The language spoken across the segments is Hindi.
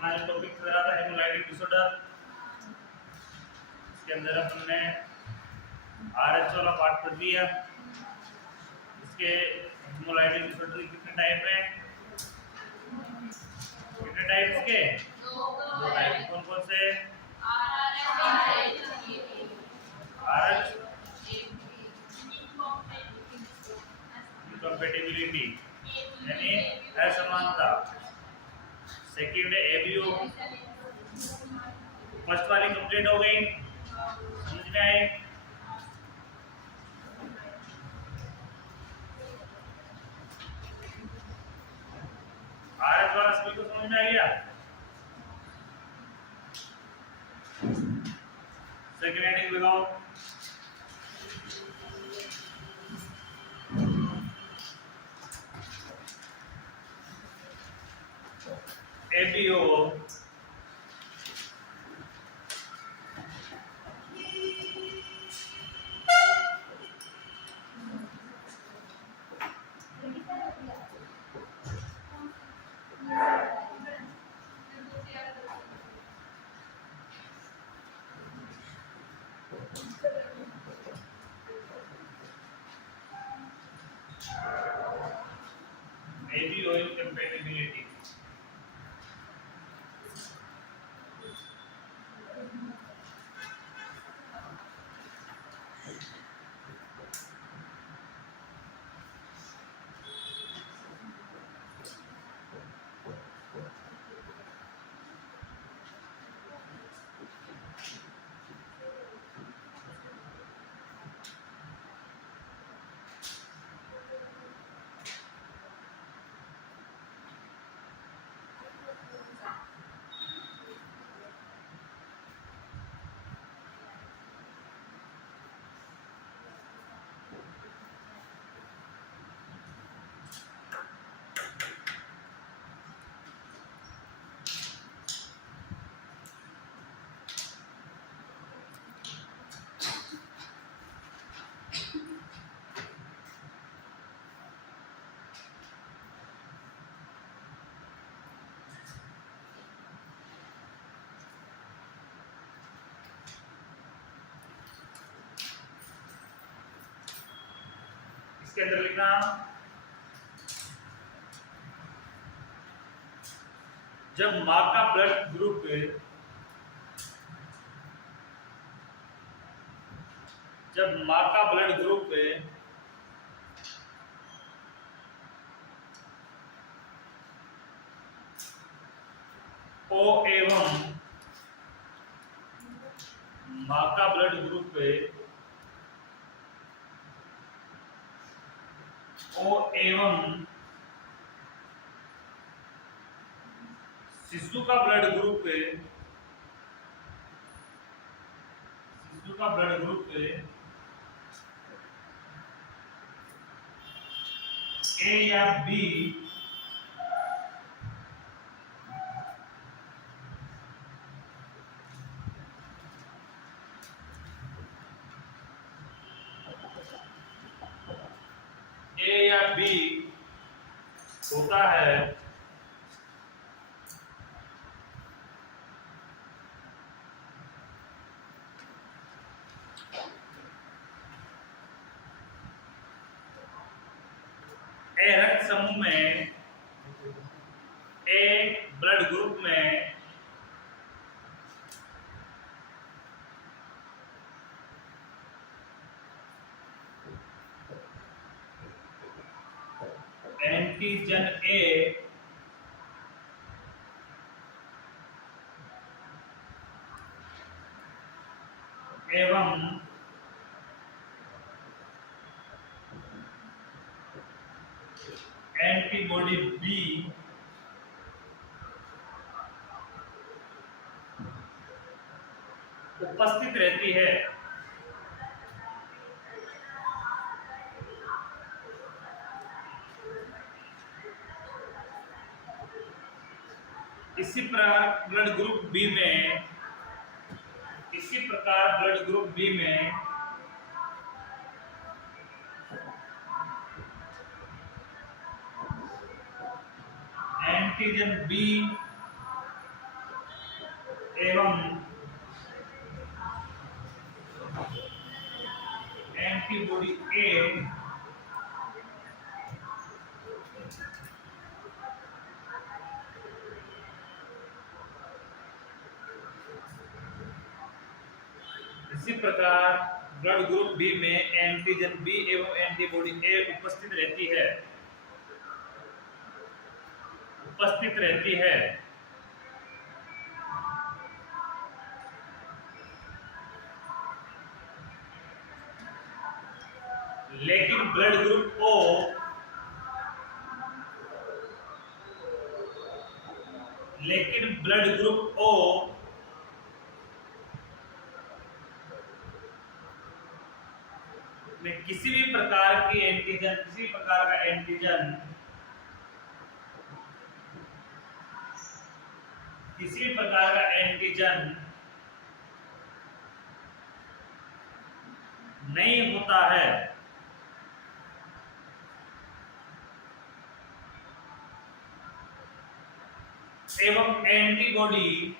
अपना जो टॉपिक चल रहा था हेमोलाइटिक डिसऑर्डर, इसके अंदर हमने आरएच वाला पार्ट पढ़ लिया। इसके हेमोलाइटिक डिसऑर्डर के कितने टाइप हैं? कितने टाइप्स के? दो टाइप। कौन कौन से? आरएच, इनकम्पेटिबिलिटी यानी असमानता। सेकंड है एबीओ। फर्स्ट वाली कंप्लीट हो गई, समझ में आई? आरएच वाला सभी को समझ में आ गया? सेकंड हेडिंग लगाओ। ABO ABO incompatibility. इसके अंदर लिखना जब मां का ब्लड ग्रुप ओ एवं मां का ब्लड ग्रुप ओ एवं शिशु का ब्लड ग्रुप ए या बी होता है ए रक्त समूह में, ए ब्लड ग्रुप में एंटीजन ए एवं एंटीबॉडी बी उपस्थित रहती है। इसी प्रकार ब्लड ग्रुप बी में एंटीजन बी इसी प्रकार ब्लड ग्रुप बी में एंटीजन बी एवं एंटीबॉडी ए उपस्थित रहती है। लेकिन ब्लड ग्रुप ओ में किसी भी प्रकार का एंटीजन नहीं होता है, एवं एंटीबॉडी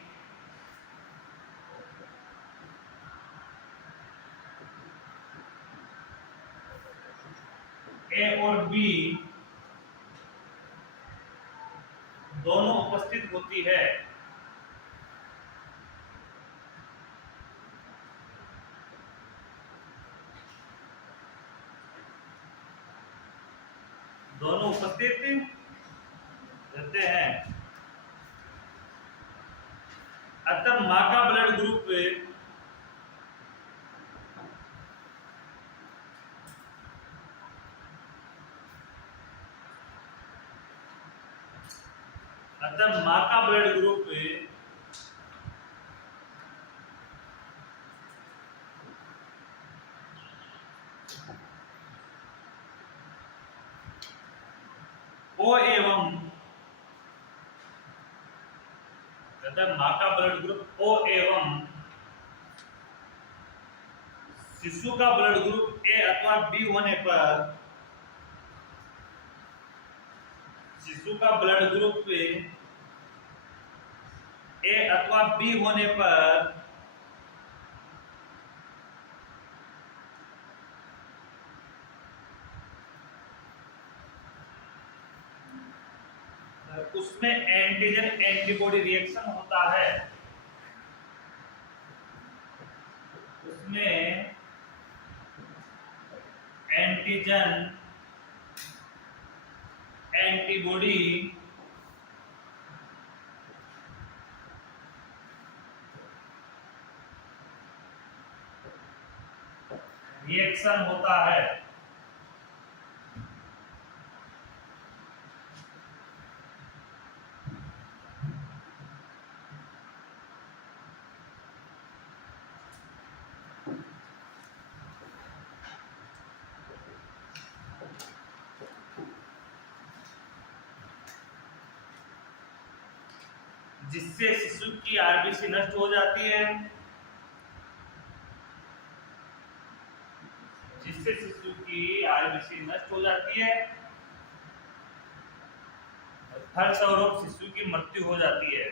ए और बी दोनों उपस्थित होती है। दोनों उपस्थित रहते हैं। अतः मां का ब्लड ग्रुप ओ एवं मां का ब्लड ग्रुप ओ एवं शिशु का ब्लड ग्रुप ए अथवा बी होने पर उसमें एंटीजन एंटीबॉडी रिएक्शन होता है। उसमें एंटीजन एंटीबॉडी रिएक्शन होता है। जिससे शिशु की आरबीसी नष्ट हो जाती है। फलस्वरूप शिशु की मृत्यु हो जाती है।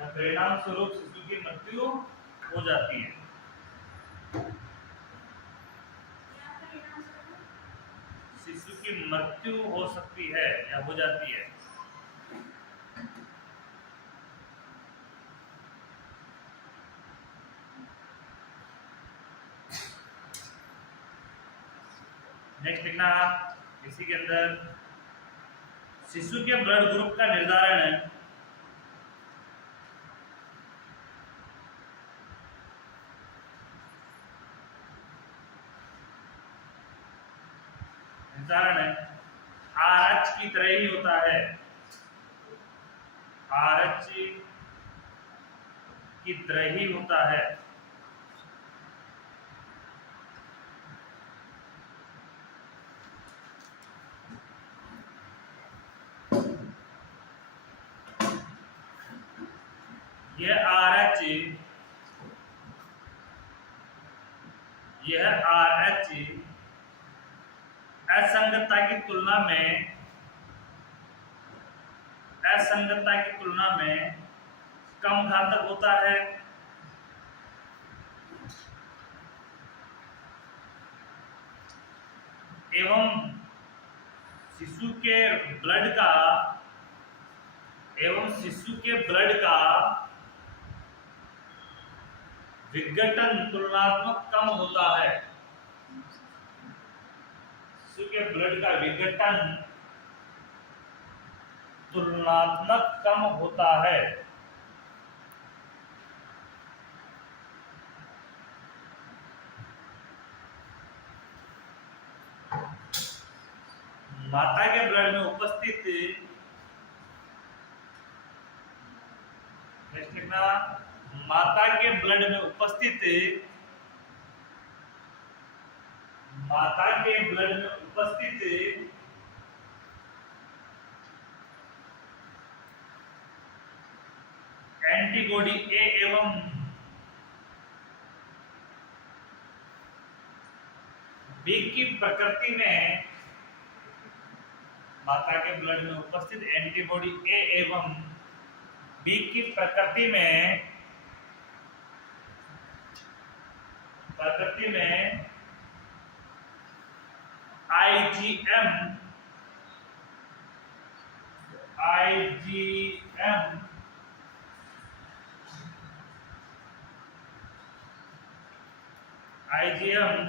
परिणाम स्वरूप शिशु की मृत्यु हो जाती है। शिशु की मृत्यु हो सकती है या हो जाती है। नेक्स्ट लिखना इसी के अंदर शिशु के ब्लड ग्रुप का निर्धारण RH की तरह ही होता है। RH की तरह ही होता है। यह RH असंगतता की तुलना में कम घातक होता है। एवं शिशु के ब्लड का विघटन तुलनात्मक कम होता है। शिशु के ब्लड का विघटन तुलनात्मक कम होता है। माता के ब्लड में उपस्थित माता के ब्लड में उपस्थित एंटीबॉडी ए एवं बी की प्रकृति में, माता के ब्लड में उपस्थित एंटीबॉडी ए एवं बी की प्रकृति में आईजीएम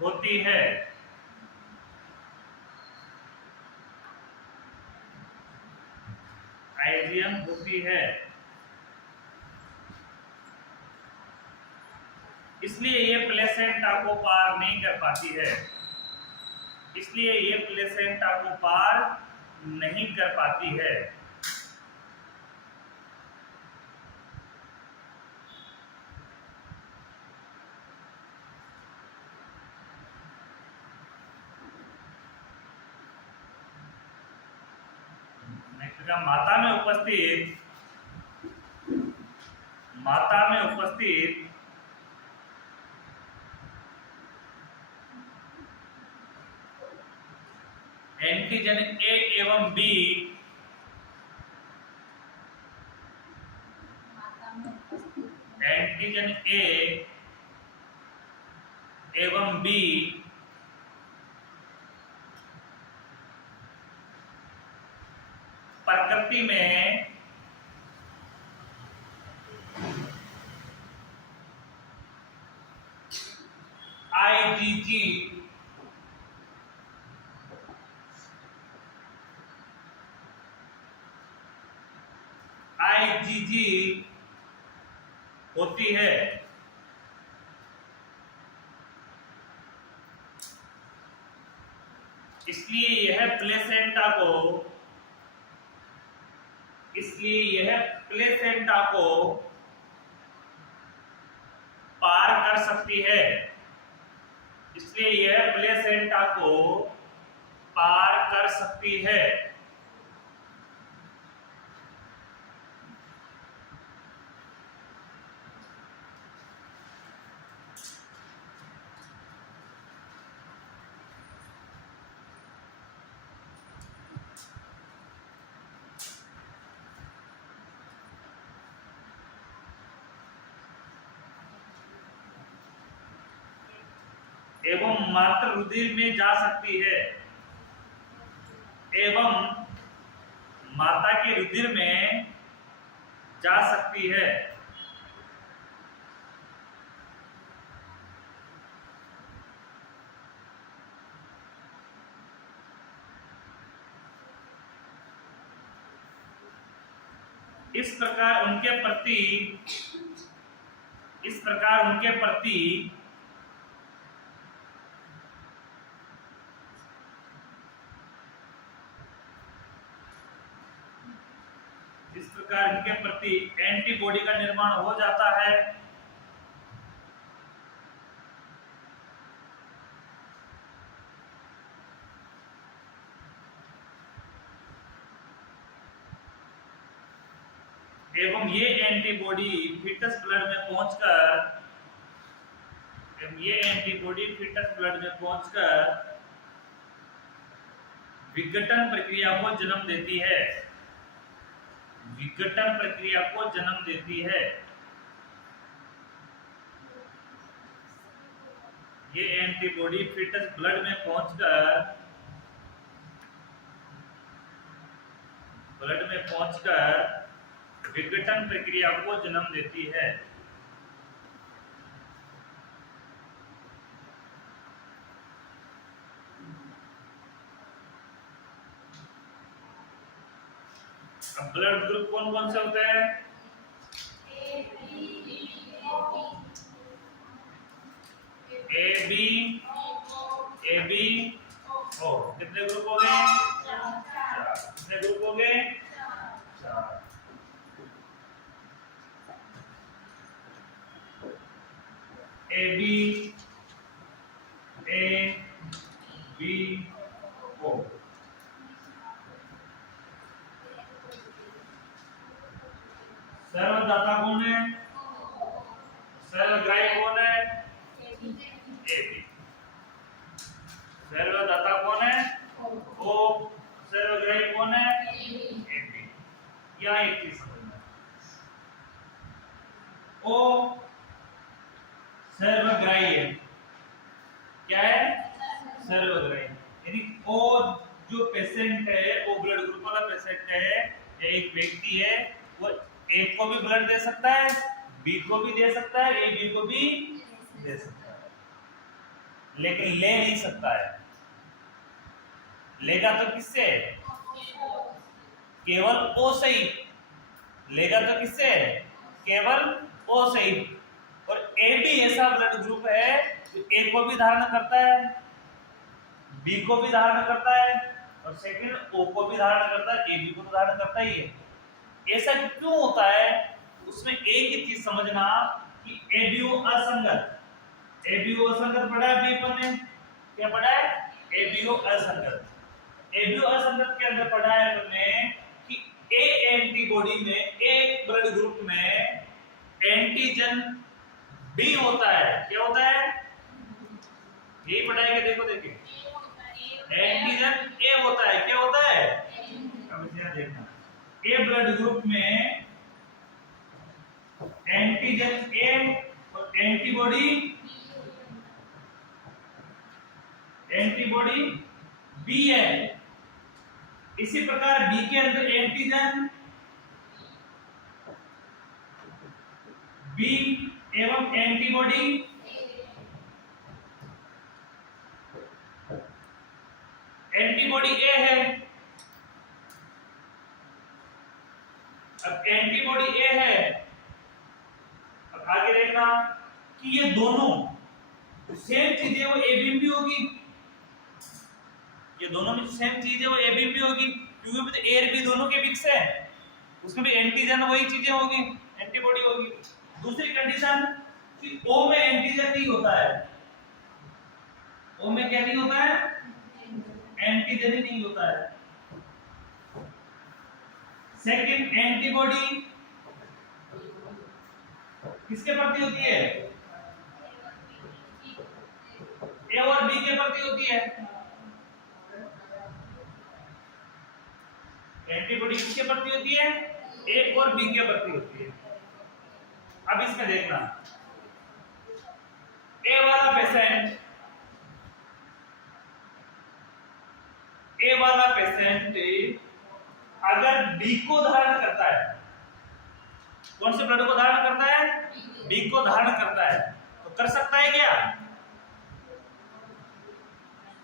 होती है। आईजीएम होती है। इसलिए ये प्लेसेंटा को पार नहीं कर पाती है। इसलिए ये प्लेसेंटा को पार नहीं कर पाती है। माता में उपस्थित एंटीजन ए एवं बी प्रकृति में आईजीजी होती है। इसलिए यह प्लेसेंटा को पार कर सकती है। इसलिए यह प्लेसेंटा को पार कर सकती है। एवं मात्र रुधिर में जा सकती है। एवं माता के रुधिर में जा सकती है। इस प्रकार उनके प्रति एंटीबॉडी का निर्माण हो जाता है। एवं ये एंटीबॉडी फीटस ब्लड में पहुंचकर विघटन प्रक्रिया को जन्म देती है। ये एंटीबॉडी फीटस ब्लड में पहुंचकर विघटन प्रक्रिया को जन्म देती है। अब ब्लड ग्रुप कौन कौन से होते हैं? A B O. कितने ग्रुप हो गए? 4। कितने ग्रुप हो गए? 4। ए बी ओ। सर्वदाता कौन है? सर्वग्राही कौन है? A B. सर्वदाता कौन है? ओ। सर्वग्राही कौन है? A B. यहाँ एक चीज समझना, ओ सर्वग्राही है। क्या है? सर्वग्राही। यानी ओ जो पेशेंट है, वो ब्लड ग्रुप वाला पेशेंट है, या एक व्यक्ति है, वो ए को भी ब्लड दे सकता है, बी को भी दे सकता है, ए बी को भी दे सकता है, लेकिन ले नहीं सकता है। लेगा तो किससे? केवल ओ से ही। लेगा तो किससे? केवल ओ से ही। और ए भी ऐसा ब्लड ग्रुप है जो ए को भी धारण करता है, बी को भी धारण करता है, और सेकंड ओ को भी धारण करता है, ए बी को तो धारण करता ही है। ऐसा क्यों होता है? उसमें एक ही चीज समझना कि एबीओ असंगत। एबीओ असंगत पढ़ा है बी पर ने? क्या पढ़ा है? एबीओ असंगत। एबीओ असंगत के अंदर पढ़ा है हमने कि ए एंटीबॉडी में, एक ब्लड ग्रुप में एंटीजन बी होता है। क्या होता है? यही पढ़ाएंगे, देखो देखिए। एंटीजन ए होता है। क्या होता है? अब इसे देखना, ए ब्लड ग्रुप में एंटीजन ए और एंटीबॉडी बी है। इसी प्रकार बी के अंदर एंटीजन बी एवं एंटीबॉडी ए है। अब एंटीबॉडी ए है, अब आगे देखना कि ये दोनों सेम चीजें वो ए बी भी होगी। ये दोनों में सेम चीज है वो ए बी भी होगी, क्योंकि तो ए और बी दोनों के मिक्स है, उसमें भी एंटीजन वही चीजें होगी, एंटीबॉडी होगी। दूसरी कंडीशन कि ओ में एंटीजन नहीं होता है। ओ में क्या नहीं होता है? एंटीजन ही नहीं होता है। सेकंड, एंटीबॉडी किसके प्रति होती है? ए और बी के प्रति होती है। एंटीबॉडी किसके प्रति होती है? ए और बी के प्रति होती है। अब इसमें देखना, ए वाला पेशेंट अगर बी को धारण करता है, कौन से ब्लड को धारण करता है? बी को धारण करता है, तो कर सकता है क्या?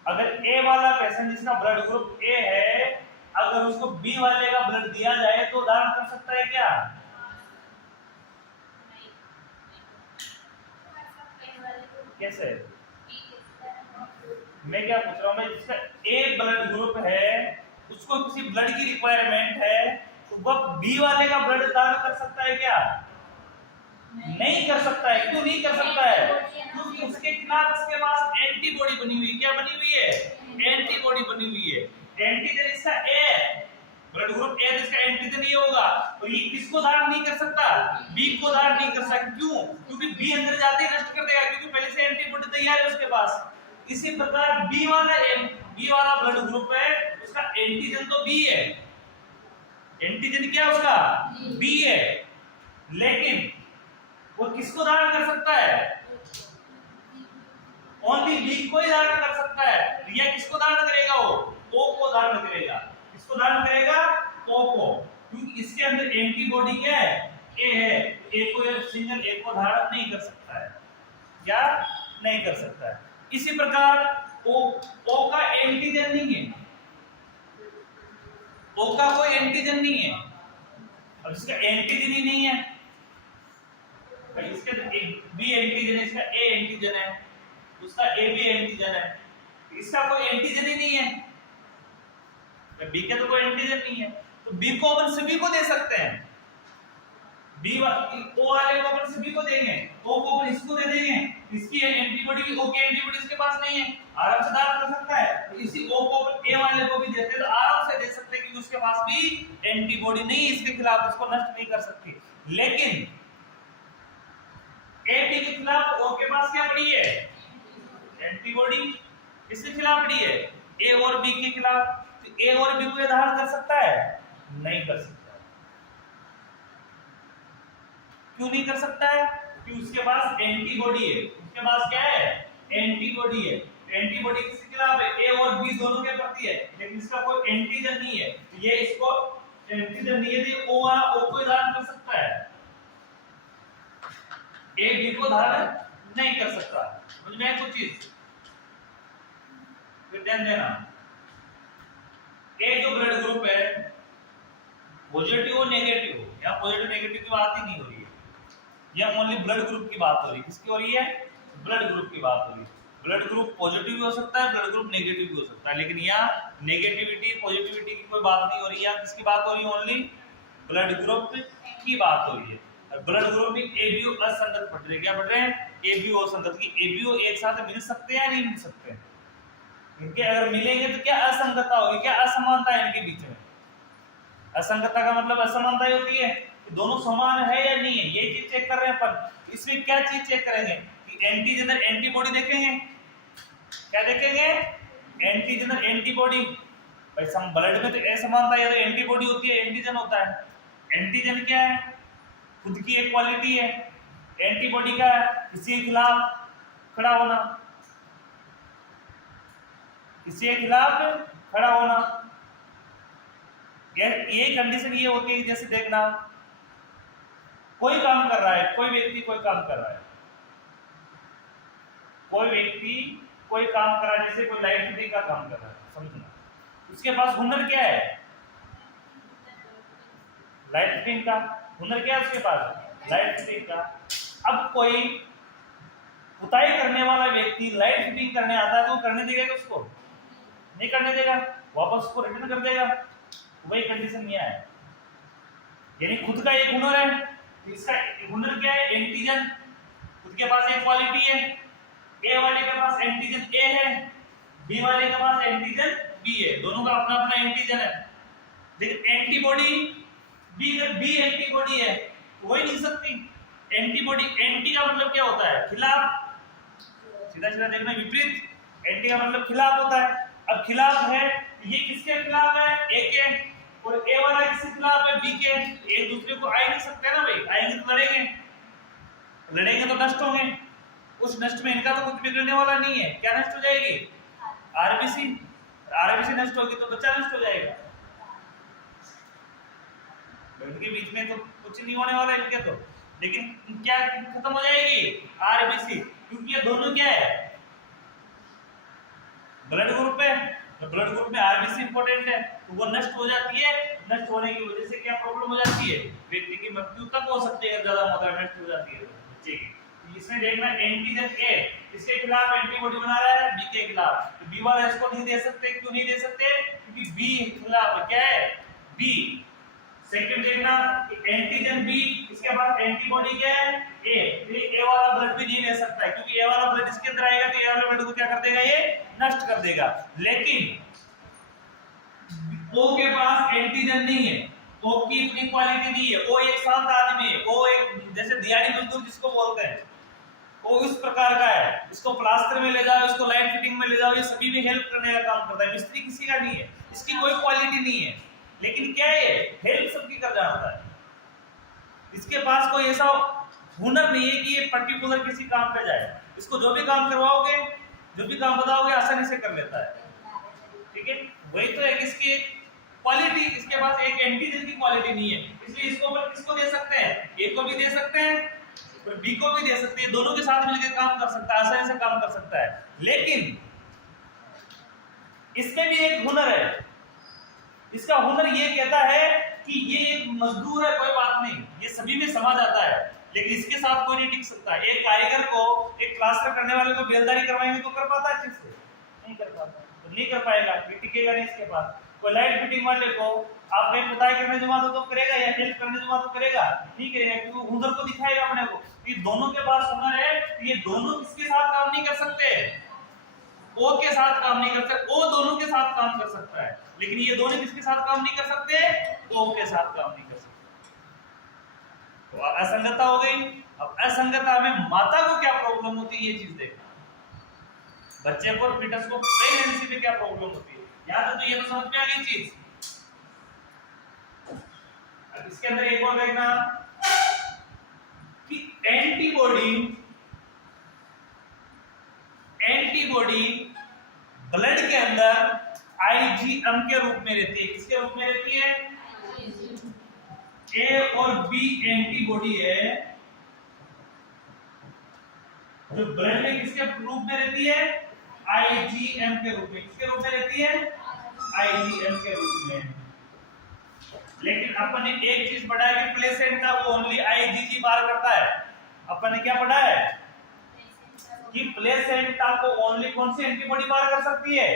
अगर ए वाला पेशेंट जिसका ब्लड ग्रुप ए है, अगर उसको बी वाले का ब्लड दिया जाए तो धारण कर सकता है क्या? कैसे? मैं क्या पूछ रहा हूं, मैं जिसका ए ब्लड ग्रुप है, उसको किसी ब्लड की रिक्वायरमेंट है, तो वह बी वाले का ब्लड धारण कर सकता है क्या? नहीं कर सकता है। क्यों नहीं कर सकता है? क्योंकि उसके खिलाफ उसके पास एंटीबॉडी बनी हुई। क्या बनी हुई है? एंटीबॉडी बनी हुई है। एंटीजन इसका ए, ब्लड ग्रुप ए, जिसका एंटीजन ये होगा, तो ये किसको धारण नहीं कर सकता? बी को धारण नहीं कर सकता। क्यों? क्योंकि बी अंदर जाते ही नष्ट कर देगा, क्योंकि पहले से एंटीबॉडी तैयार है उसके पास। इसी प्रकार बी वाला ब्लड ग्रुप है, उसका एंटीजन तो बी है। एंटीजन क्या उसका? बी है, लेकिन वो किसको धारण कर सकता है? ओनली बी को ही धारण कर सकता है। या किसको धारण करेगा? वो ओ को धारण करेगा। किसको धारण करेगा? ओ को, क्योंकि इसके अंदर एंटीबॉडी क्या है? ए है। ए को या सिंगल ए को धारण नहीं कर सकता है, क्या नहीं कर सकता है। इसी प्रकार ओ का एंटीजन नहीं है, ओ का कोई एंटीजन नहीं है, अब इसका एंटीजन ही नहीं है भाई, इसका बी एंटीजन है, इसका ए एंटीजन है, उसका ए बी एंटीजन है, इसका कोई एंटीजन ही नहीं है, बी के तो कोई एंटीजन नहीं है, तो बी को अपन सभी को दे सकते हैं, बी ओ वाले को अपन सभी को देंगे, ओ को अपन इसको दे देंगे, इसकी एंटीबॉडी ओ की एंटीबॉडी इसके पास नहीं है, आराम से दान कर सकता है, तो इसी ओ को अपन ए वाले को भी देते हैं तो आराम से दे सकते हैं, क्योंकि उसके पास भी एंटीबॉडी नहीं है इसके खिलाफ, इसको नष्ट नहीं कर सकती। लेकिन ए बी के खिलाफ ओ के पास क्या पड़ी है, एंटीबॉडी, किसके खिलाफ पड़ी है, ए और बी के खिलाफ, तो ए और बी को ये धारण कर सकता है, नहीं कर सकता। क्यों नहीं कर सकता है, क्योंकि उसके पास एंटीबॉडी है, उसके पास क्या है, एंटीबॉडी है, एंटीबॉडी किसके खिलाफ है, ए और बी दोनों के प्रति है, लेकिन इसका कोई एंटीजन नहीं है, तो ये इसको एंटीजन नहीं है, तो ओ को धारण कर सकता है, ए बी को धारण नहीं कर सकता। समझ में कुछ चीज, फिर ध्यान देना, ए जो ब्लड ग्रुप है पॉजिटिव और नेगेटिव हो, या पॉजिटिव नेगेटिव की बात ही नहीं हो रही है, या ओनली ब्लड ग्रुप की बात हो रही है, किसकी हो रही है, ब्लड ग्रुप की बात हो रही है। ब्लड ग्रुप पॉजिटिव भी हो सकता है, ब्लड ग्रुप नेगेटिव भी हो सकता है, लेकिन यहाँ नेगेटिविटी पॉजिटिविटी की कोई बात नहीं हो रही है, किसकी बात हो रही है, ओनली ब्लड ग्रुप की बात हो रही है। ब्लड ग्रुप में एबीओ असंगत पड़ रहे, क्या पड़ रहे हैं, एबीओ असंगत, की एबीओ एक साथ मिल सकते हैं या नहीं मिल सकते, इनके अगर मिलेंगे तो क्या असंगतता होगी, क्या असमानता है इनके बीच में, असंगतता का मतलब असमानता होती है कि दोनों समान है या नहीं है, ये चीज चेक कर रहे हैं अपन। इसमें क्या चीज चेक करेंगे कि एंटीजन एंटीबॉडी देखेंगे, क्या देखेंगे, एंटीजन एंटीबॉडी, भाई सम ब्लड में तो असमानता है, तो एंटीबॉडी होती है, एंटीजन होता है, एंटीजन क्या है, खुद की एक क्वालिटी है, एंटीबॉडी का किसी के खिलाफ खड़ा होना, किसी के खिलाफ खड़ा होना, ये कंडीशन ये होती है, जैसे देखना कोई काम कर रहा है, कोई व्यक्ति कोई काम कर रहा है, कोई व्यक्ति कोई काम कर रहा है, जैसे कोई लाइट फिटिंग का काम कर रहा है, समझना, उसके पास हुनर क्या है, लाइट फिटिंग का हुनर क्या है उसके पास, लाइट फिटिंग का। अब कोई पुताई करने वाला व्यक्ति लाइट फिटिंग करने आता है तो करने देगा उसको, नहीं करने देगा, वापस उसको रिटर्न कर देगा, वही कंडीशन ये है, यानी खुद का एक हुनर है, इसका हुनर क्या है, एंटीजन, खुद के पास एक क्वालिटी है, ए वाले के पास एंटीजन ए है, बी वाले के पास एंटीजन बी है, दोनों का अपना अपना एंटीजन है, लेकिन एंटीबॉडी बी एंटीबॉडी है, हो ही नहीं सकती। एंटीबॉडी, एंटी का मतलब क्या होता है, खिलाफ, सीधा सीधा देखना, विपरीत, एंटी का मतलब खिलाफ होता है। अब खिलाफ है, ये किसके खिलाफ है, ए के, और ए वाला किसके खिलाफ है, बी के, एक दूसरे को आ ही नहीं सकते ना भाई, आएंगे तो लड़ेंगे, लड़ेंगे तो नष्ट होंगे, उस नष्ट में इनका तो कुछ बिगड़ने वाला नहीं है, क्या नष्ट हो जाएगी, आरबीसी, आरबीसी नष्ट होगी तो बच्चा नष्ट हो जाएगा, इनके बीच में तो कुछ नहीं होने वाला इनके तो, लेकिन क्या खत्म हो जाएगी, आरबीसी, क्योंकि ये दोनों क्या है, ब्लड ग्रुप है, तो ब्लड ग्रुप में आरबीसी इंपॉर्टेंट है, तो वो नष्ट हो जाती है, नष्ट होने की वजह से क्या प्रॉब्लम हो जाती है, व्यक्ति की मृत्यु तक हो सकती है, ज्यादा मात्रा में नष्ट हो जाती है बच्चे की। इसमें देखना एंटीजन ए इसके खिलाफ एंटीबॉडी बना रहा है बी के खिलाफ, तो बी वाला इसको नहीं दे सकते, क्यों नहीं दे सकते, क्योंकि बी खिलाफ क्या है, बी। सेकंड देखना एंटीजन बी, इसके बाद एंटीबॉडी क्या है, ए, ए वाला ब्लड भी नहीं ले सकता है, क्योंकि ए वाला ब्लड इसके अंदर आएगा तो ए वाला ब्लड को क्या कर देगा, ये नष्ट कर देगा। लेकिन ओ के पास एंटीजन नहीं है, ओ की अपनी क्वालिटी नहीं है, ओ एक शांत आदमी है, ओ एक जैसे दिहाड़ी मजदूर जिसको बोलते हैं, वो इस प्रकार का है, इसको प्लास्टर में ले जाओ, इसको लाइट फिटिंग में ले जाओ, ये सभी में हेल्प करने का काम करता है, मिस्त्री किसी का नहीं है, इसकी कोई क्वालिटी नहीं है, लेकिन क्या है, हेल्प सबकी कर जाता है, इसके पास कोई ऐसा हुनर नहीं है कि ये पर्टिकुलर किसी काम पे जाए, इसको जो भी काम करवाओगे, जो भी काम बताओगे आसानी से कर लेता है, ठीक है। वही तो है कि इसकी क्वालिटी, इसके पास एक एंटीजन की क्वालिटी नहीं है, इसलिए इसको अपन किसको दे सकते हैं, ए को भी दे सकते हैं और बी को भी दे सकते हैं, दोनों के साथ मिलकर काम कर सकता है, आसानी से काम कर सकता है। लेकिन इसमें भी एक हुनर है, इसका हुनर ये कहता है कि ये एक मजदूर है, कोई बात नहीं, ये सभी में समझ आता है, लेकिन इसके साथ कोई नहीं टिक सकता। एक कारीगर को, एक प्लास्टर करने वाले को बेलदारी करवाएंगे तो कर पाता है अच्छे से? नहीं कर पाता, तो नहीं कर पाएगा, टिकेगा नहीं इसके पास। कोई लाइट फिटिंग वाले को आप कहीं खुदाई करने जुमा दो तो करेगा, या हेल्प करने जुमा तो करेगा? नहीं करेगा, क्योंकि हुनर को दिखाएगा अपने को। ये दोनों के पास हुनर है, ये दोनों किसके साथ काम नहीं कर सकते? ओ के साथ काम नहीं कर सकते। ओ दोनों के साथ काम कर सकता है, लेकिन ये दोनों किसके साथ काम नहीं कर सकते? ओ के साथ काम नहीं कर सकते। तो असंगतता हो गई। अब असंगतता में माता को क्या प्रॉब्लम होती है, ये चीज देखना। बच्चे को और फीटस को प्रेगनेंसी में क्या प्रॉब्लम होती है, याद है? तो ये तो समझ में आ गई चीज। अब इसके अंदर एक और देखना कि एंटीबॉडी ब्लड के अंदर आईजीएम के रूप में रहती है। किसके रूप में रहती है? ए और बी एंटीबॉडी है जो ब्लड में किसके रूप में रहती है? आईजीएम के रूप में। किसके रूप में रहती है? आईजीएम के रूप में। लेकिन अपन ने एक चीज पढ़ा है कि प्लेसेंटा वो ओनली आईजीजी बार करता है। अपन ने क्या पढ़ा है कि प्लेसेंटा को ओनली कौन सी एंटीबॉडी बार कर सकती है?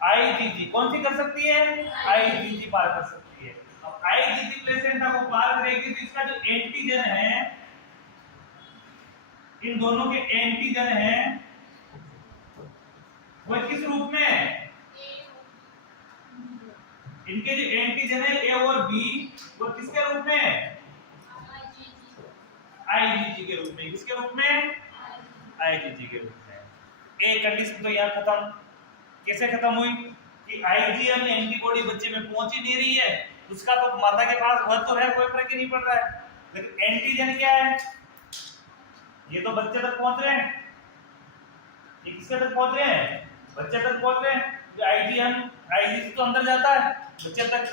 आईजीजी। कौन सी कर सकती है? आईजीजी बार कर सकती है। अब आईजीजी प्लेसेंटा को बार करेगी तो इसका जो एंटीजन है, इन दोनों के एंटीजन हैं वो किस रूप में? इनके जो एंटीजन है ए और बी वो किसके रूप में? आईजीजी के रूप में। किसके रूप में? आईजीजी के रूप में। एक कंडीशन तो यहाँ खत्म। कैसे खत्म हुई कि आईजीएम एंटीबॉडी बच्चे में पहुंच ही नहीं रही है, उसका तो माता के पास वह तो है, कोई फर्क ही नहीं पड़ रहा है। लेकिन एंटीजन क्या है? ये तो बच्चे तक पहुंच रहे हैं। ये किसके तक पहुंच रहे हैं? बच्चे तक पहुंच रहे हैं। जो आईजीजी तो अंदर जाता है बच्चे तक।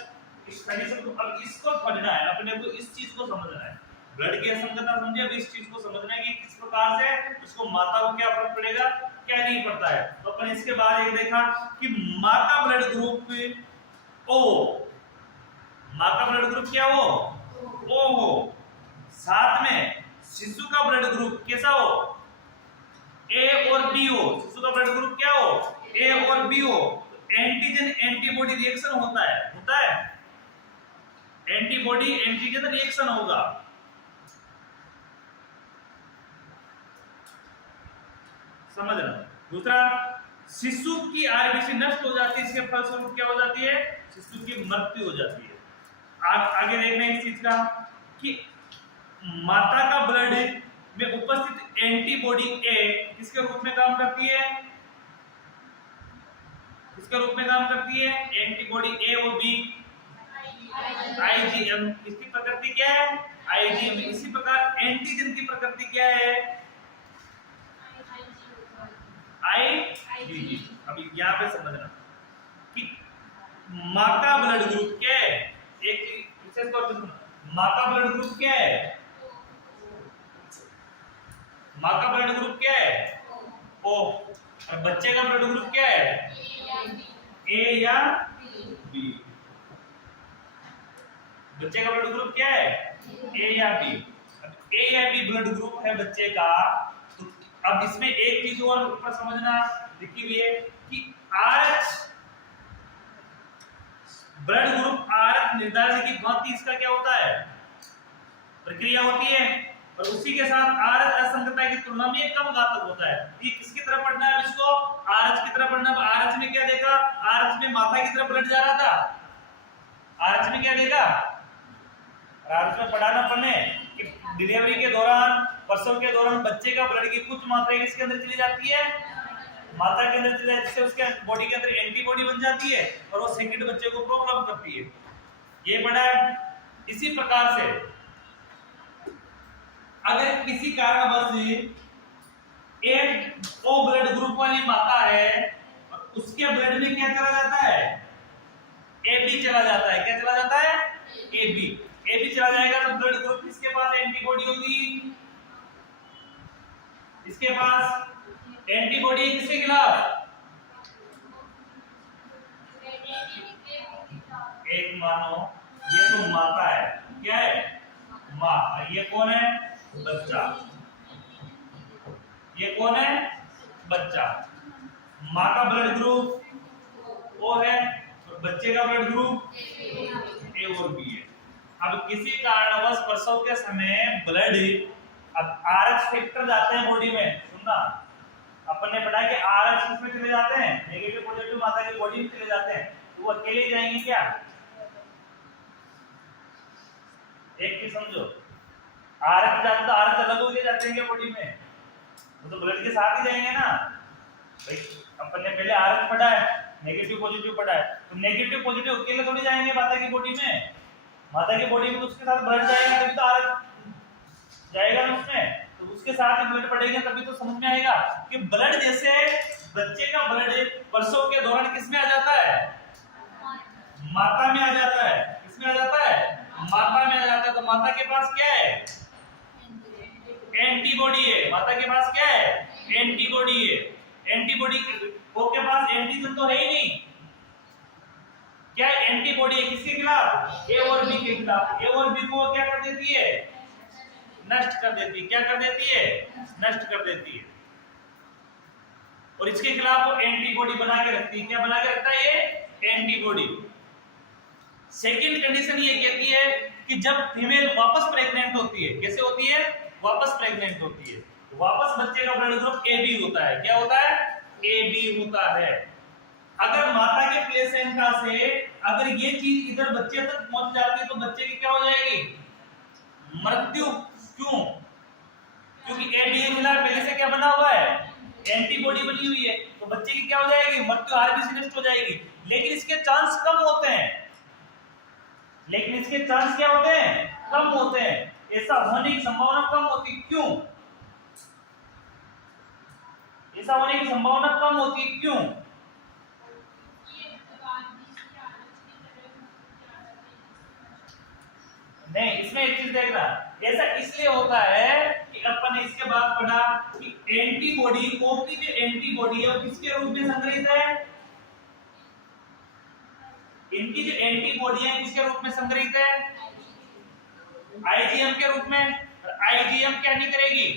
इस कंडीशन को अब इसको समझना है, अपने को इस चीज को समझना है। ब्लड की असंगतता समझे, अब इस चीज को समझना है कि किस प्रकार से इसको माता को क्या फर्क पड़ेगा, क्या नहीं पड़ता है। तो अपन इसके बाद एक देखा कि माता ब्लड ग्रुप ओ, माता ब्लड ग्रुप क्या हो? ओ हो। साथ में शिशु का ब्लड ग्रुप कैसा हो? ए और बी हो। शिशु का ब्लड ग्रुप क्या हो? ए और बी हो। एंटीजन एंटीबॉडी रिएक्शन होता है एंटीबॉडी एंटीजन रिएक्शन होगा। समझना। दूसरा, शिशु की आरबीसी नष्ट हो जाती है, इसके फलस्वरूप क्या हो जाती है? शिशु की मृत्यु हो जाती है। आगे देखना है इस चीज का कि माता का ब्लड में उपस्थित एंटीबॉडी ए किसके रूप में काम करती है? किसके रूप में काम करती है? एंटीबॉडी ए और बी आईजीएम। इसकी प्रकृति क्या है? आईजीएम। इसी प्रकार एंटीजन की प्रकृति क्या है? आईजीजी। अब यहाँ पे समझना कि माता ब्लड ग्रुप क्या है? एक विशेष तौर पे माता ब्लड ग्रुप क्या है? माँ का ब्लड ग्रुप क्या है? ओ। और बच्चे का ब्लड ग्रुप क्या है? ए या बी। बच्चे का ब्लड ग्रुप क्या है? ए या बी। अब ए या बी ब्लड ग्रुप है बच्चे का, तो अब इसमें एक चीज और ऊपर समझना लिखी हुई है कि आरएच ब्लड ग्रुप आरएच निर्धारित की भांति इसका क्या होता है? प्रक्रिया होती है, और उसी के साथ आरएच असंगतता की तुलना में कम घातक होता है। ये किसकी तरफ पढ़ना है? इसको आरएच की तरफ पढ़ना है। आरएच में क्या देखा? आरएच में माता की तरफ ब्लड जा रहा था। आरएच में क्या देखा? आरएच में पढ़ाना पड़ने कि डिलीवरी के दौरान, प्रसव के दौरान बच्चे का ब्लड की कुछ मात्रा किसके अंदर चली जाती है? माता के अंदर चली जाती है, जिससे उसके बॉडी के अंदर एंटीबॉडी बन जाती है और वो सेकंड बच्चे को प्रॉब्लम करती है। ये पढ़ा है। इसी प्रकार से अगर किसी कारणवश एक ओ ब्लड ग्रुप वाली माता है और उसके ब्लड में क्या चला जाता है? ए बी चला जाता है। क्या चला जाता है? A B. ए बी चला जाएगा तो ब्लड ग्रुप किसके पास एंटीबॉडी होगी? इसके पास एंटीबॉडी किसके खिलाफ? मानो ये तो माता है, क्या है, माँ, ये कौन है, बच्चा, ये कौन है, बच्चा। माँ का ब्लड ग्रुप ओ है और बच्चे का ब्लड ग्रुप ए और बी है। अब किसी कारणवश प्रसव के समय ब्लड, अब आरएच फैक्टर जाते हैं बॉडी में, सुनना, अपन ने पढ़ा कि आरएच किसमें चले जाते हैं, नेगेटिव पॉजिटिव माता की बॉडी में चले जाते हैं, तो वो अकेले जाएंगे क्या, एक चीज समझो, आरएच जाते तो आरएच अलग हो जाते हैं क्या बॉडी में, वो तो ब्लड के साथ ही जाएंगे ना भाई। अपन ने पहले आरएच पढ़ा है, नेगेटिव पॉजिटिव पढ़ा है, तो नेगेटिव पॉजिटिव अकेले थोड़ी जाएंगे माता की बॉडी में, माता की बॉडी में तो उसके साथ ब्लड जाएगा, तभी तो आरएच जाएगा ना उसमें, तो उसके साथ ही ब्लड पड़ेगा, तभी तो समझ में आएगा कि ब्लड जैसे बच्चे का ब्लड प्रसव के दौरान किस में आ जाता है, माता में आ जाता है, किसमें आ जाता है, माता में आ जाता है। तो माता के पास क्या है, एंटीबॉडी है, माता के पास क्या है, एंटीबॉडी है। एंटीबॉडी के पास एंटीजन तो है ही नहीं, क्या है, एंटीबॉडी है, किसके खिलाफ, ए और बी के खिलाफ। ए और बी को क्या कर देती है, नष्ट कर देती है, क्या कर देती है, नष्ट कर देती है। और इसके खिलाफ वो एंटीबॉडी बना के रखती है, क्या बना के रखता है ये, एंटीबॉडी। सेकंड कंडीशन ये कहती है कि जब फीमेल वापस प्रेग्नेंट होती है, कैसे होती है, वापस प्रेग्नेंट होती है, तो वापस बच्चे का ब्लड ग्रुप ए बी होता है, क्या होता है, ए बी होता है। अगर माता के प्लेसेंटा से अगर ये चीज इधर बच्चे तक पहुंच जाती है तो बच्चे की क्या हो जाएगी, मृत्यु। क्यों, क्योंकि ए बी के खिलाफ पहले से क्या बना हुआ है, एंटीबॉडी बनी हुई है, तो बच्चे की क्या हो जाएगी, मृत्यु, आरबीसी नष्ट हो जाएगी। लेकिन इसके चांस कम होते हैं, लेकिन इसके चांस क्या होते हैं, कम होते हैं, ऐसा होने की संभावना कम होती है। क्यों, ऐसा होने की संभावना कम होती है, क्यों, नहीं, इसमें एक चीज देखना, ऐसा इसलिए होता है कि अपन ने इसके बाद पढ़ा कि एंटीबॉडी, ओपी जो एंटीबॉडी है वो किसके रूप में संग्रहित है, इनकी जो एंटीबॉडी है किसके रूप में संग्रहित है, आईजीएम के रूप में। आईजीएम क्या नहीं करेगी,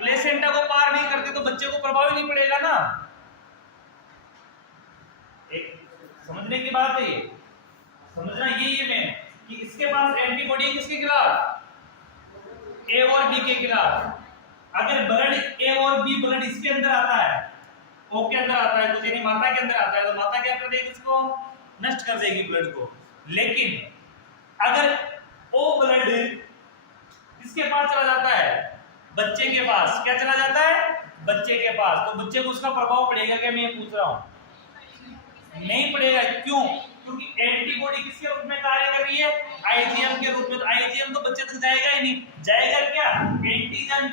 प्लेसेंटा को पार नहीं करती, तो बच्चे को प्रभाव ही नहीं पड़ेगा ना। एक समझने की बात है, ये समझना ये मैं कि इसके पास एंटीबॉडी है किसके खिलाफ, ए और बी के खिलाफ। अगर ब्लड ए और बी ब्लड इसके अंदर आता है, ओ के अंदर आता है, तो यानी माता के अंदर आता है, तो माता क्या कर देगी, इसको नष्ट कर देगी ब्लड को। लेकिन अगर ओ ब्लड किसके पास चला जाता है, बच्चे के पास, क्या चला जाता है, बच्चे के पास, तो बच्चे को उसका प्रभाव पड़ेगा क्या, मैं ये पूछ रहा हूं, नहीं पड़ेगा। क्यों, क्योंकि एंटीबॉडी किसके रूप में कार्य कर रही है, आईजीएम के रूप में। तो आईजीएम तो बच्चे तक जाएगा ही नहीं, जाएगा क्या, एंटीजन,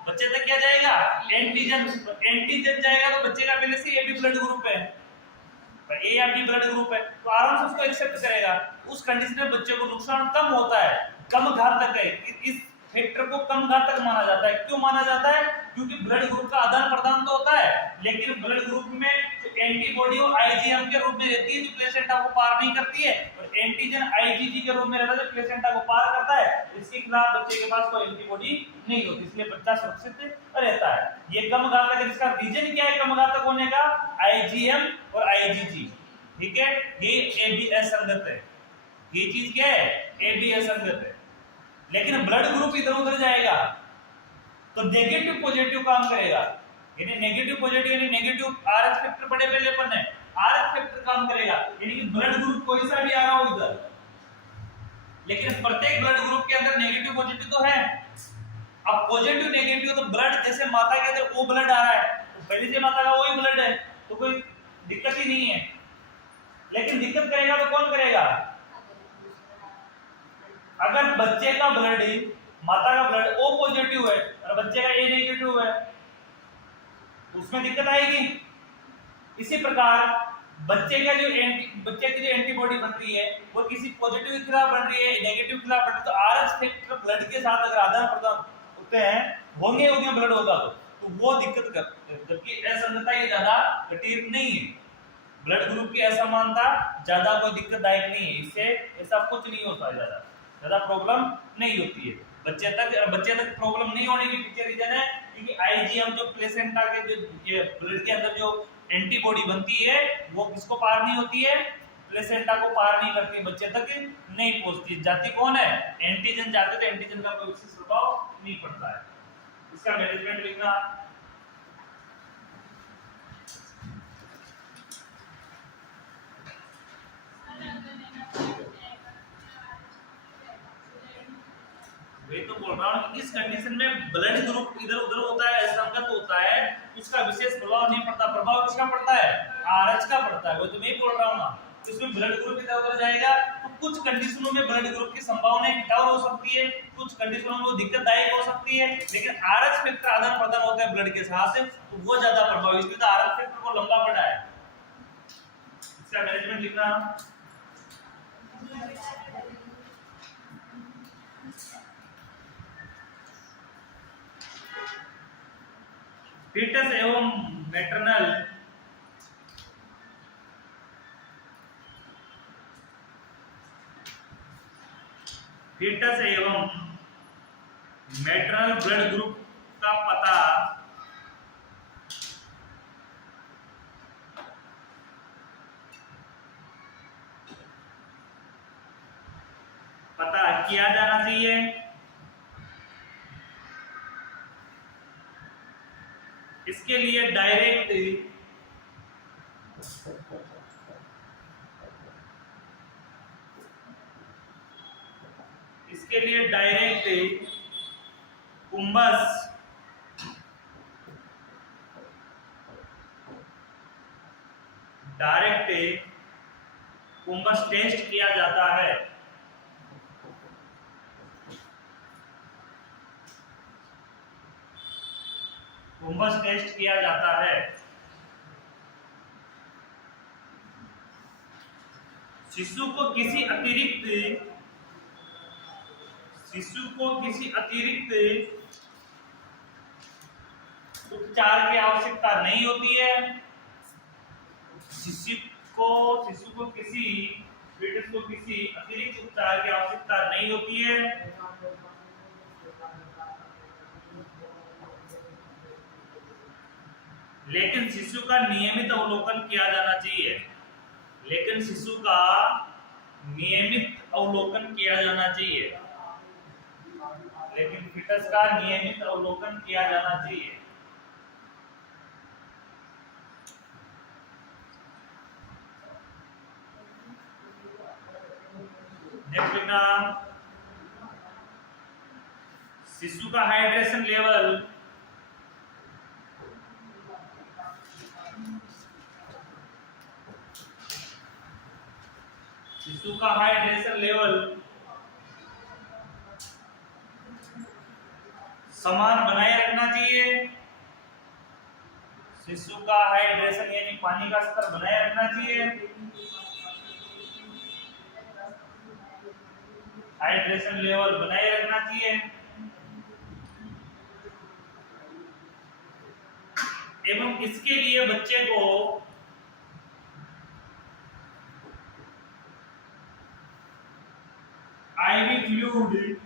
बच्चे तक क्या जाएगा, एंटीजन। एंटीजन जाएगा तो बच्चे का पहले से ए बी ब्लड ग्रुप है, ए या बी ब्लड ग्रुप है, तो आराम से उसको एक्सेप्ट करेगा। उस कंडीशन में बच्चे को नुकसान कम होता है, कम घातक है। इस फैक्टर को कम घातक माना जाता है। क्यों माना जाता है, क्योंकि ब्लड ग्रुप का आदान प्रदान तो होता है, लेकिन ब्लड ग्रुप में एंटीबॉडी और आईजीएम के रूप में रहती है जो प्लेसेंटा को पार नहीं करती है, और एंटीजन आईजीजी के रूप में रहता है जो प्लेसेंटा को पार करता है। इसके खिलाफ बच्चे के पास कोई एंटीबॉडी नहीं होती, इसलिए बच्चा सुरक्षित रहता है। ये कम घातक है, इसका रीजन क्या है कम घातक होने का, आईजीएम और आईजीजी, ठीक है, ये एबीएस संगत है, ये चीज क्या है, एबीएस संगत है। लेकिन ब्लड ग्रुप इधर उधर जाएगा तो नेगेटिव पॉजिटिव काम करेगा, यानी नेगेटिव पॉजिटिव यानी नेगेटिव आरएच फैक्टर पड़े पहले अपन है, आरएच फैक्टर काम करेगा, यानी कि ब्लड ग्रुप कोई सा भी आ रहा हो इधर, लेकिन प्रत्येक ब्लड ग्रुप के अंदर नेगेटिव पॉजिटिव तो है। अब पॉजिटिव नेगेटिव तो ब्लड जैसे माता के अंदर वो ब्लड आ रहा है तो पहले से माता का वही ब्लड है, तो कोई दिक्कत ही नहीं है। लेकिन दिक्कत करेगा तो कौन करेगा, अगर बच्चे का ब्लड माता का ब्लड ओ पॉजिटिव है और बच्चे का ए नेगेटिव है, उसमें दिक्कत आएगी। इसी प्रकार बच्चे की जो एंटीबॉडी बन रही है वो किसी पॉजिटिव के खिलाफ बन रही है, नेगेटिव के खिलाफ बन रही है, तो आरएच फैक्टर ब्लड के साथ अगर आदान प्रदान होते हैं, होंगे ब्लड होगा तो वो दिक्कत कर, जबकि असंगतता ये ज्यादा कठिन नहीं है। ब्लड ग्रुप की असमानता ज्यादा कोई दिक्कतदायक नहीं है, इससे ऐसा कुछ नहीं होता, ज्यादा प्रॉब्लम नहीं होती है। बच्चे तक प्रॉब्लम नहीं होने की पीछे रीजन है क्योंकि आईजीएम जो प्लेसेंटा के जो ये ब्लड के अंदर जो एंटीबॉडी बनती है वो किसको पार नहीं होती है, प्लेसेंटा को पार नहीं करती, बच्चे तक नहीं पहुंचती। जाति कौन है, एंटीजन जाते, तो एंटीजन का कोई विशेष प्रभाव नहीं पड़ता है। इसका मैनेजमेंट लिखना, वही तो बोल रहा हूँ, इस कंडीशन में ब्लड ग्रुप इधर उधर होता है, असंगत होता है, उसका विशेष प्रभाव नहीं पड़ता। प्रभाव किसका पड़ता है, आरएच का पड़ता है, वो तो मैं बोल रहा हूँ ना। तो इसमें ब्लड ग्रुप इधर उधर जाएगा तो कुछ कंडीशनों में ब्लड ग्रुप की संभावना घटाव हो सकती है, कुछ कंडीशनों में वो दिक्कतदायक हो सकती है, लेकिन आरएच फैक्टर आदान प्रदान होता है ब्लड के साथ, तो वो ज्यादा प्रभावी, इसलिए तो आरएच फैक्टर को लंबा पड़ा है। इसका मैनेजमेंट लिखना, फीटस एवं मैटरनल ब्लड ग्रुप का पता किया जाना चाहिए। इसके लिए डायरेक्ट कुंभस टेस्ट किया जाता है। कुंभस टेस्ट किया जाता है। शिशु को किसी अतिरिक्त उपचार की आवश्यकता नहीं होती है। शिशु को किसी अतिरिक्त उपचार की आवश्यकता नहीं होती है। लेकिन शिशु का नियमित अवलोकन किया जाना चाहिए। लेकिन फीटस का नियमित अवलोकन किया जाना चाहिए। शिशु का हाइड्रेशन लेवल समान बनाए रखना चाहिए। शिशु का हाइड्रेशन यानी पानी का स्तर बनाए रखना चाहिए। हाइड्रेशन लेवल बनाए रखना चाहिए एवं इसके लिए बच्चे को आईवी फ्लूइड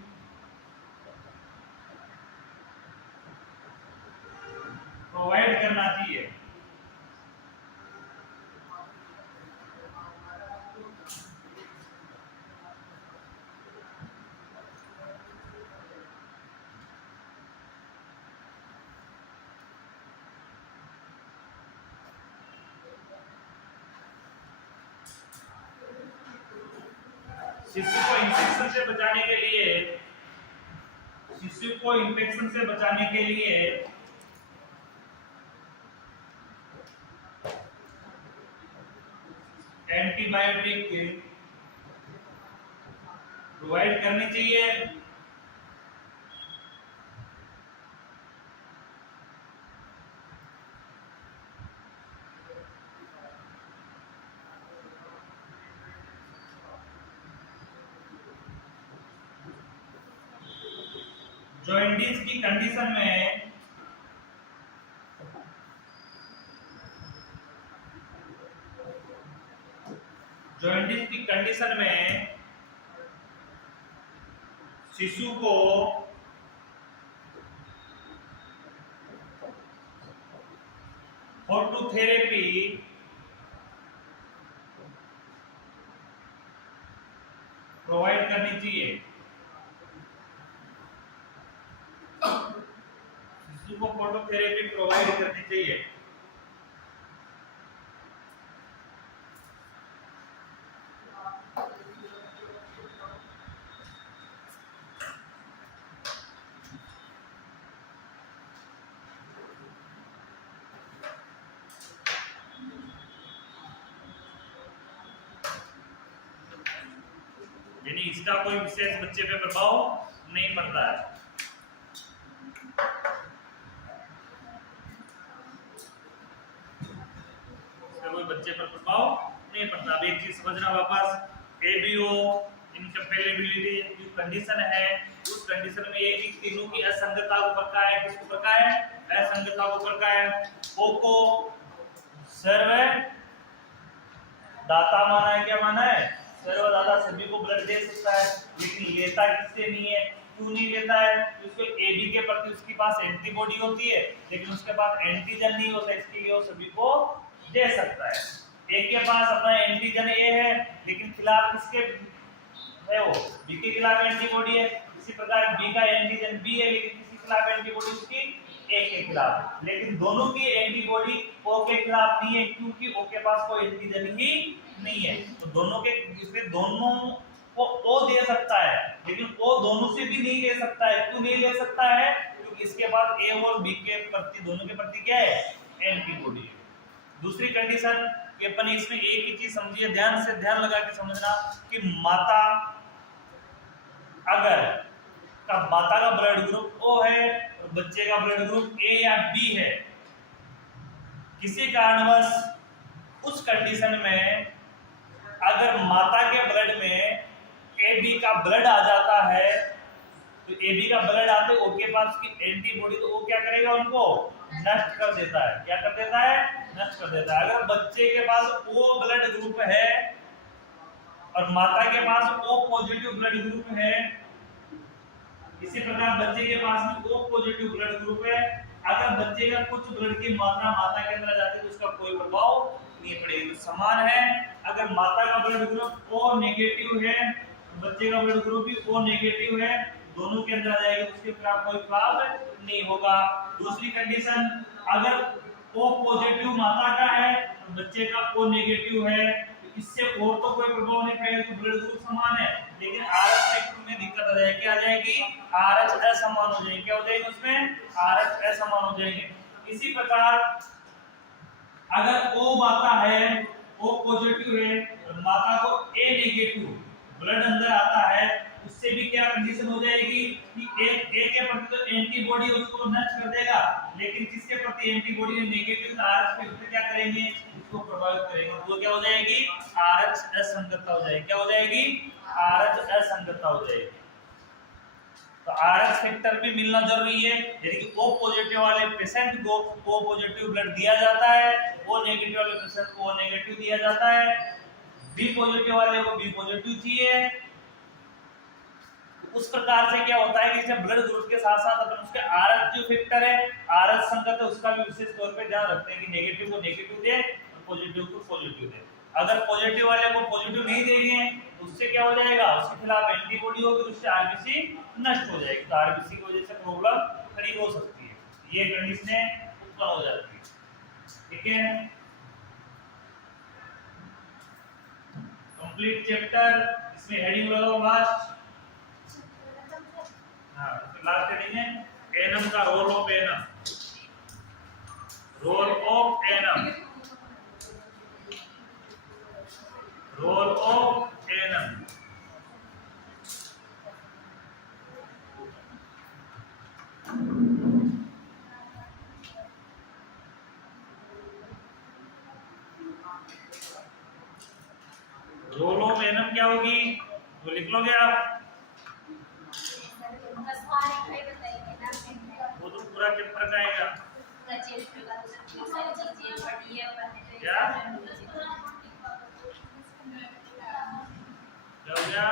प्रोवाइड करना चाहिए। शिशु को इन्फेक्शन से बचाने के लिए एंटीबायोटिक प्रोवाइड करनी चाहिए। जॉइंटिस की कंडीशन में जॉइंटिस की कंडीशन में शिशु को फोटोथेरेपी प्रोवाइड करनी चाहिए। शिशु को फोटोथेरेपी प्रोवाइड करनी चाहिए। यानी इसका कोई विशेष बच्चे पे प्रभाव नहीं पड़ता है। इसका कोई बच्चे पर प्रभाव नहीं पड़ता। अब एक चीज समझना वापस, एबीओ इनकम्पेलेबिलिटी जो कंडीशन है, उस कंडीशन में एक तीनों की असंगतता को करता है। किसको करता है? असंगतता को करता है। ओ को सर्व दाता माना है। क्या माना है? सर्वदाता, सभी को ब्लड दे सकता है, लेकिन लेता किससे नहीं है? क्यों नहीं लेता है? उसको एबी के प्रति उसके पास एंटीबॉडी होती है, लेकिन उसके पास एंटीजन नहीं होता, इसके लिए वो सभी को दे सकता है। ए के पास अपना एंटीजन ए है, लेकिन खिलाफ किसके है? वो बी के खिलाफ एंटीबॉडी है। इसी प्रकार बी का एंटीजन बी है, लेकिन किसके खिलाफ एंटीबॉडी? उसकी ए के खिलाफ। लेकिन दोनों की एंटीबॉडी ओ के खिलाफ नहीं है, क्योंकि ओ के पास कोई एंटीजन ही नहीं है। तो दोनों के, इसमें दोनों को ओ दे सकता है, लेकिन ओ दोनों से भी नहीं ले सकता है। क्यों नहीं ले सकता है? क्योंकि इसके पास ए और बी के प्रति, दोनों के प्रति क्या है? एंटीबॉडी है। दूसरी कंडीशन कि अपन इसमें एक ही चीज समझिए, ध्यान से ध्यान लगा के समझना कि माता का ब्लड ग्रुप ओ है और बच्चे का ब्लड ग्रुप ए या बी है, किसी कारणवश उस कंडीशन में अगर माता के ब्लड में एबी का ब्लड आ जाता है, तो एबी का ब्लड आते ओ के पास की एंटीबॉडी, तो वो क्या करेगा? उनको नष्ट कर देता है। क्या कर देता है? नष्ट कर देता है। अगर बच्चे के पास ओ ब्लड ग्रुप है और माता के पास ओ पॉजिटिव ब्लड ग्रुप है, इसी प्रकार बच्चे के पास भी ओ पॉजिटिव ब्लड ग्रुप है, अगर बच्चे का कुछ ब्लड की मात्रा माता के अंदर जाती है तो उसका कोई प्रभाव नहीं पड़ेगा, तो समान है। अगर माता का ब्लड ग्रुप ओ नेगेटिव है, बच्चे का ब्लड ग्रुप भी ओ नेगेटिव है, दोनों के अंदर आ जाएगा, उसके खिलाफ कोई प्रभाव नहीं होगा। दूसरी कंडीशन, अगर ओ पॉजिटिव माता का है और बच्चे का ओ नेगेटिव है, इससे और तो कोई प्रभाव नहीं पड़ेगा, तो ब्लड ग्रुप समान है, लेकिन आरएच फैक्टर में दिक्कत आ जाएगी। क्या आ जाएगी? आरएच असमान हो जाएगी। क्या हो जाएगी? उसमें आरएच असमान हो जाएंगे। इसी प्रकार अगर ओ माता है, ओ पॉजिटिव है और माता को ए नेगेटिव ब्लड अंदर आता है, उससे भी क्या कंडीशन हो जाएगी कि ए के प्रति तो एंटीबॉडी उसको नष्ट कर देगा, लेकिन किसके प्रति एंटीबॉडी है? नेगेटिव। आरएच फैक्टर क्या करेंगे? इसको प्रभावित करेंगे, तो क्या हो जाएगी? आरएच असंगतता हो जाएगी। क्या हो जाएगी? आरएच असंगतता हो जाएगी। तो आरएच फैक्टर भी मिलना जरूरी है, यानी कि ओ पॉजिटिव वाले पेशेंट को ओ पॉजिटिव ब्लड दिया जाता है, ओ नेगेटिव वाले पेशेंट को ओ नेगेटिव दिया जाता है, बी पॉजिटिव वाले को बी पॉजिटिव चाहिए। उस प्रकार से क्या होता है कि जब ब्लड ग्रुप के साथ साथ अपन उसके आरएच जो फैक्टर है, आरएच संगत है, उसका भी विशेष तौर पे ध्यान रखते हैं कि नेगेटिव को नेगेटिव दे और पॉजिटिव को पॉजिटिव दे। अगर पॉजिटिव वाले को पॉजिटिव नहीं देंगे तो उससे क्या हो जाएगा? उसके खिलाफ एंटीबॉडी होगी, उससे आरबीसी नष्ट हो जाएगी, तो आरबीसी की वजह से प्रॉब्लम खड़ी हो सकती है। ये कंडीशनें उत्पन्न हो जाती है। ठीक है, कंप्लीट चैप्टर, इसमें हेडिंग लगाओ लास्ट। हाँ, लास्ट हेडिंग है एनम का रोल ऑफ एनम, रोल ऑफ एनम, रोल ऑफ एनम। रोल ऑफ एनम क्या होगी? तो लिख लोगे आप, वो तो पूरा चैप्टर का आएगा। क्या? क्या हो गया?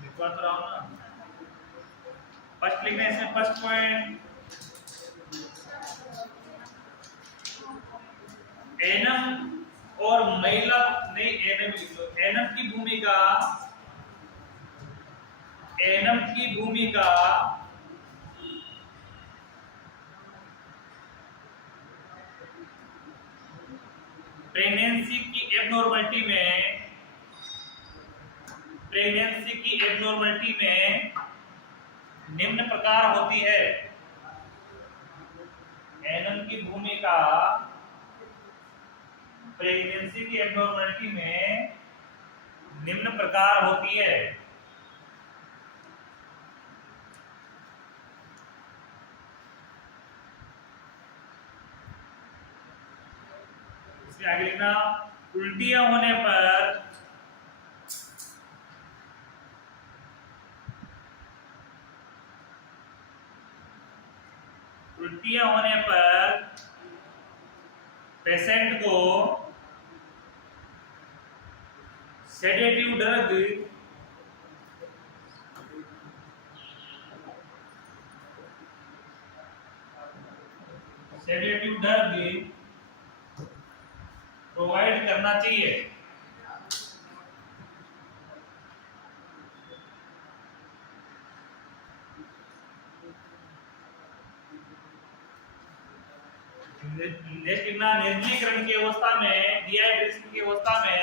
लिखवा तो रहा हूं ना। फर्स्ट लिखना है इसमें, फर्स्ट पॉइंट एनम और महिला, नहीं एनम लिख लो। एनम की भूमिका प्रेगनेंसी की एबनॉर्मलिटी में निम्न प्रकार होती है। एनम की भूमिका प्रेगनेंसी की एबनॉर्मलिटी में निम्न प्रकार होती है। इसके आगे लिखना, उल्टियां होने पर पेशेंट को सेडेटिव ड्रग प्रोवाइड करना चाहिए। निर्जलीकरण की अवस्था में, डिहाइड्रेशन की अवस्था में,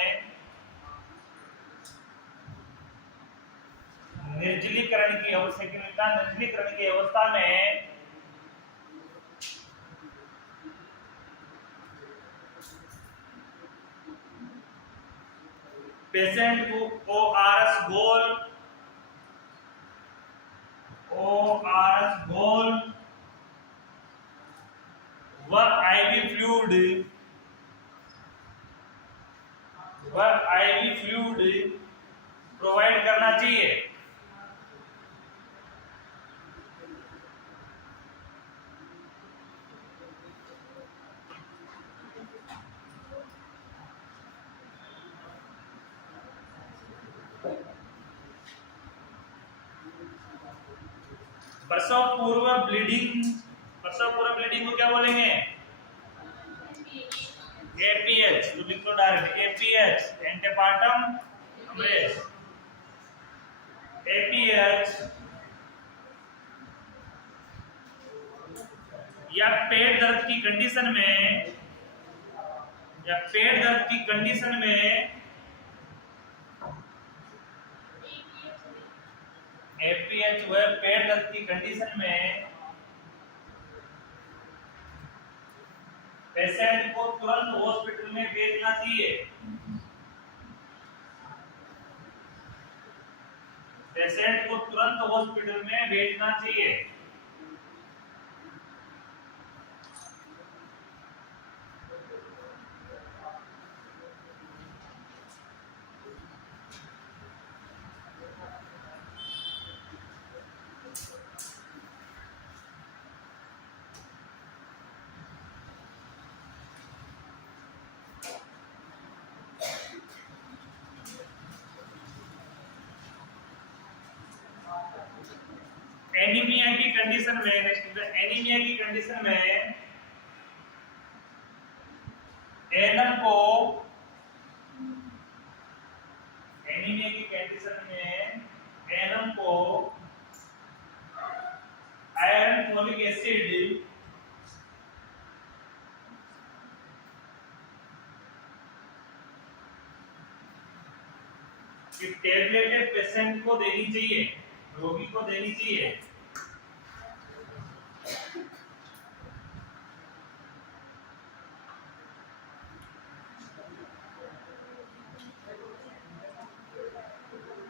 निर्जलीकरण की अवस्था में पेशेंट को ओआरएस घोल व आईवी फ्लूइड प्रोवाइड करना चाहिए। प्रसव पूर्व ब्लीडिंग को क्या बोलेंगे? एपीएच। तो लिख लो direct APH, antepartum haemorrhage. APH या पेट दर्द की कंडीशन में एपीएच व पेट दर्द की कंडीशन में पेशेंट को तुरंत हॉस्पिटल में भेजना चाहिए। एनीमिया की कंडीशन में एनम को आयरन फोलिक एसिड की टेबलेट पेशेंट को देनी चाहिए, रोगी को देनी चाहिए।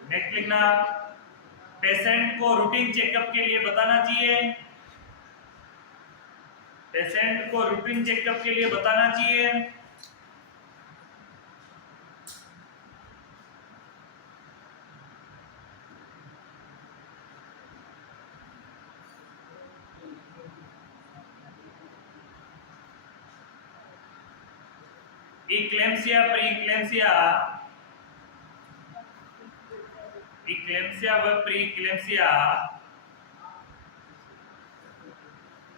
नेक्स्ट लिखना, पेशेंट को रूटीन चेकअप के लिए बताना चाहिए। इक्लेम्सिया, प्री इक्लेम्सिया इक्लेम्सिया व प्री इक्लेम्सिया,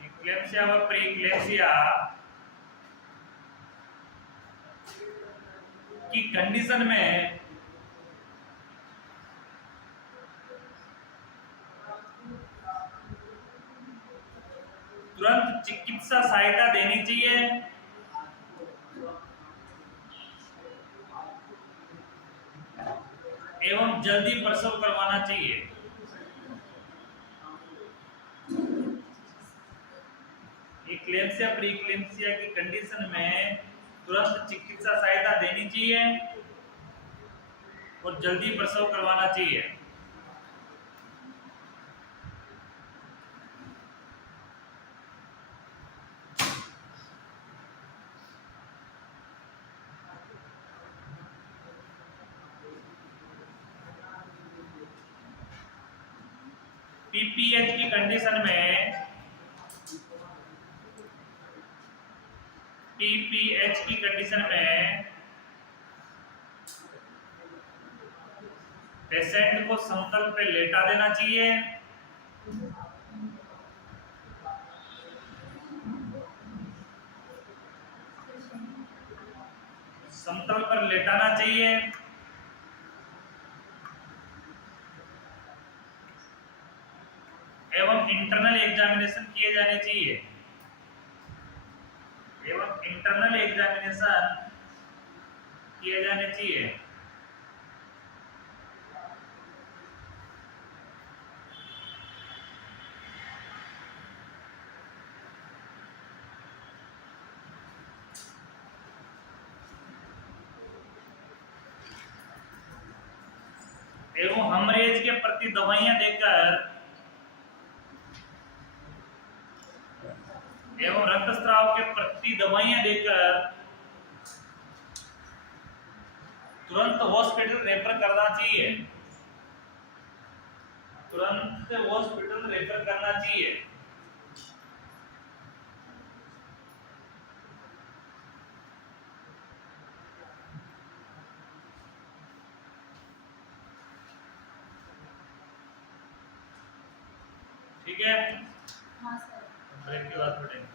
इक्लेम्सिया व प्री इक्लेम्सिया की कंडीशन में तुरंत चिकित्सा सहायता देनी चाहिए एवं जल्दी प्रसव करवाना चाहिए। इक्लेम्सिया प्री इक्लेम्सिया की कंडीशन में तुरंत चिकित्सा सहायता देनी चाहिए और जल्दी प्रसव करवाना चाहिए। पीपीएच की कंडीशन में, पीपीएच की कंडीशन में पेशेंट को समतल पे लेटा देना चाहिए समतल पर लेटाना चाहिए एवं इंटरनल एग्जामिनेशन किए जाने चाहिए, एवं इंटरनल एग्जामिनेशन किए जाने चाहिए। एवं हेमरेज के प्रति दवाइयां देकर एवं रक्तस्राव के प्रति दवाइयां देकर तुरंत हॉस्पिटल रेफर करना चाहिए, तुरंत हॉस्पिटल रेफर करना चाहिए। ठीक है, हाँ सर। ब्रेक के बाद पढ़ेंगे।